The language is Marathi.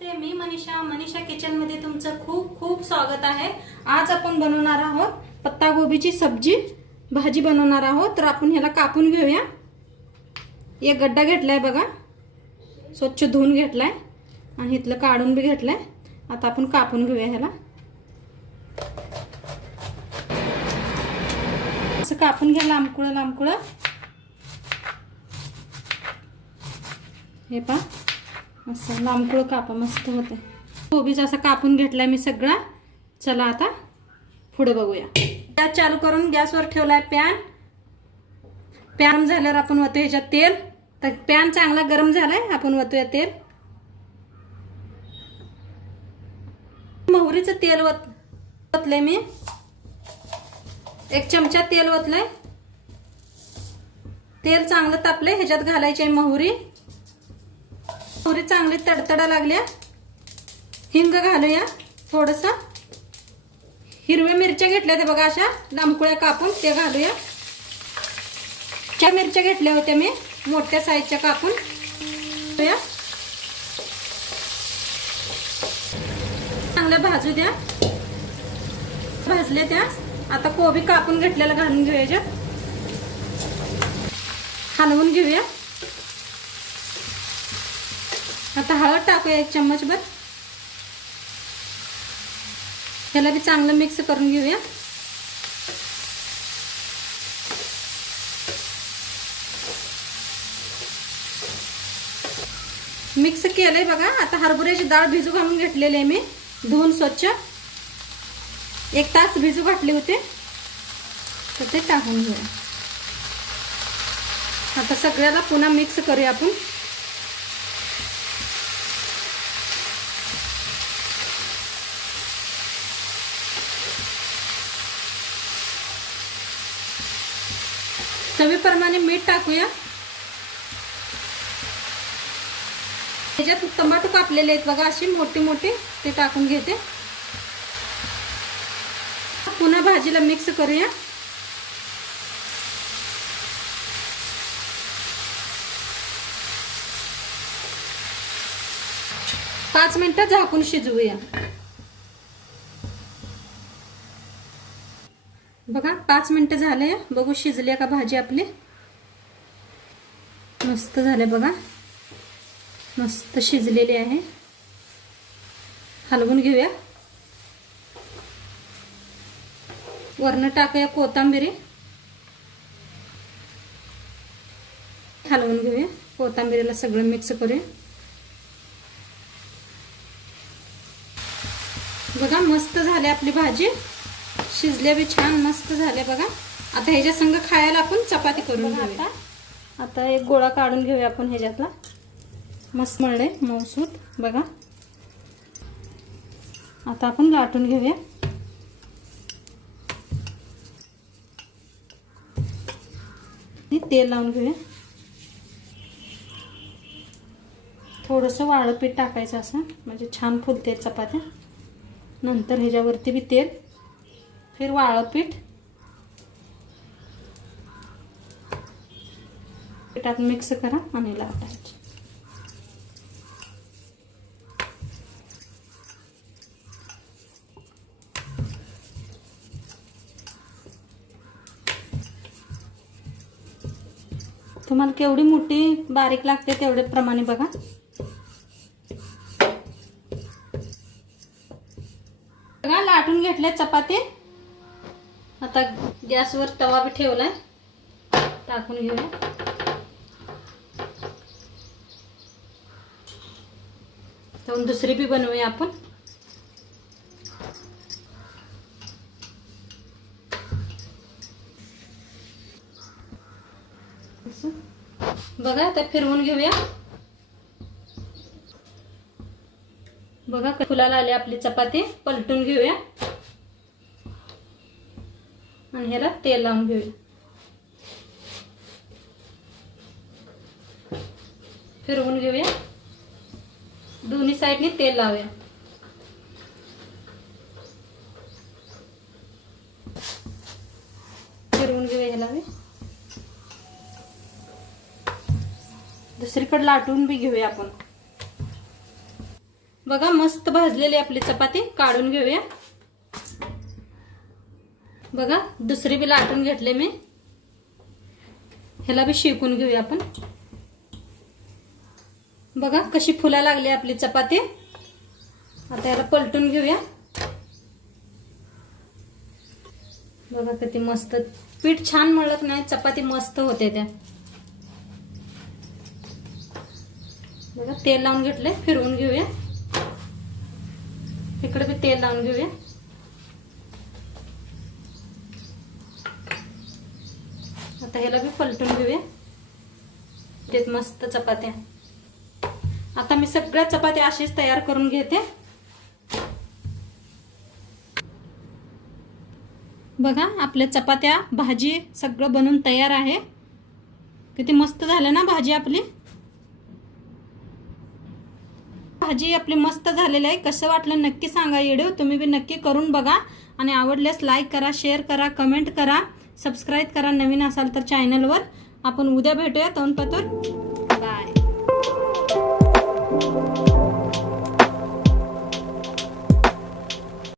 नमस्ते मी मनीषा. मनीषा किचनमध्ये तुमचं खूप खूप स्वागत आहे. आज आपण बनवणार आहोत पत्ता गोबीची सब्जी. भाजी बनवणार आहोत. तर आपण ह्याला कापून घेऊया. एक गड्डा घेतलाय बघा. स्वच्छ धुवून घेतलाय. आणि इथलं काढून बी घेतलंय. आता आपण कापून घेऊया ह्याला. असं कापून घ्या लांबकुळं लांबकुळं हे पा असं लांबकुळ कापा मस्त होते कोबीच असं कापून घेतलाय मी सगळा. चला आता पुढे बघूया. गॅस चालू करून गॅसवर ठेवलाय पॅन. पॅन झाल्यावर आपण होतो ह्याच्यात तेल. तर पॅन चांगला गरम झालाय आपण वतूया तेल. मोहरीचं तेल वत वतलंय मी. एक चमचा तेल वतलंय. तेल चांगलं तापलंय ह्याच्यात घालायची आहे मोहरी. मोहरी चांगली तडतडा लागल्या. हिंग घालूया थोडस. हिरव्या मिरच्या घेतल्या त्या बघा अशा लांबकुळ्या कापून ते घालूया. चार मिरच्या घेतल्या होत्या मी मोठ्या साईजच्या कापून. चांगल्या भाजू द्या. भाजल्या त्या. आता कोबी कापून घेतलेला घालून घेऊया हलवून घेऊया. आता हळद टाकूया एक चम्मचभर. ह्याला बी चांगलं मिक्स करून घेऊया. मिक्स केलंय बघा. आता हरभऱ्याची डाळ भिजू घालून घेतलेली आहे मी. धुवून स्वच्छ. एक तास भिजू घातले होते. तर ते टाकून घेऊया. आता सगळ्याला पुन्हा मिक्स करूया आपण. चवीप्रमाणे मीठ टाकूया. त्याच्यात टमाटो कापलेले आहेत बघा अशी मोठी मोठी ते टाकून घेते. पुन्हा भाजीला मिक्स करूया. पाच मिनटं झाकून शिजवूया. बघा पाच मिनिटं झाले बघू शिजली का भाजी आपली. मस्त झाले बघा. मस्त शिजलेली आहे. हलवून घेऊया. वरनं टाकूया कोथांबिरी. हलवून घेऊया. कोथांबिरीला सगळं मिक्स करूया. बघा मस्त झाली आपली भाजी. शिजल्या बी छान मस्त झाले बघा. आता ह्याच्या संग खायला आपण चपाती करून घेऊया. आता. आता एक गोळा काढून घेऊया आपण ह्याच्यातला. मस्त मळले मऊसूत बघा. आता आपण लाटून घेऊया. तेल लावून घेऊया. थोडंसं वाळं पीठ टाकायचं असं. म्हणजे छान फुलते चपात्या. नंतर ह्याच्यावरती बी तेल. फिर वाळं पीठ. पिठात मिक्स करा आणि लाटायचे. तुम्हाला केवढी मोठी बारीक लागते तेवढे प्रमाणे बघा. बघा लाटून घेतल्या चपाती. आता गॅसवर तवा बी ठेवलाय. टाकून घेऊया तर दुसरी बी बनवूया आपण. बघा आता फिरवून घेऊया. बघा फुलाला आली आपली चपाती. पलटून घेऊया. आणि ह्याला तेल लावून घेऊया. फिरवून घेऊया. दोन्ही साईडने तेल लावूया. फिरवून घेऊया ह्याला मी दुसरीकडे लाटून बी घेऊया आपण. बघा मस्त भाजलेली आपली चपाती काढून घेऊया. बघा दुसरी बी लाटून घेतले मी. ह्याला बी शेकून घेऊया आपण. बघा कशी फुला लागली आपली चपाती. आता याला पलटून घेऊया. बघा किती मस्त. पीठ छान मळत नाही चपाती मस्त होते त्या. बघा तेल लावून घेतले फिरवून घेऊया. इकडे बी तेल लावून घेऊया. आता ह्याला बी पलटून घेऊया. तेच मस्त चपात्या. आता मी सगळ्या चपात्या अशीच तयार करून घेते. बघा आपल्या चपात्या भाजी सगळं बनवून तयार आहे. किती मस्त झालं ना भाजी आपली? भाजी आपली मस्त झालेली आहे. कसं वाटलं नक्की सांगा येडो तुम्ही बी नक्की करून बघा. आणि आवडल्यास लाईक करा शेअर करा कमेंट करा. सबस्क्राईब करा. नवीन असाल तर चॅनलवर आपण उद्या भेटूया. तोंडपतोर बाय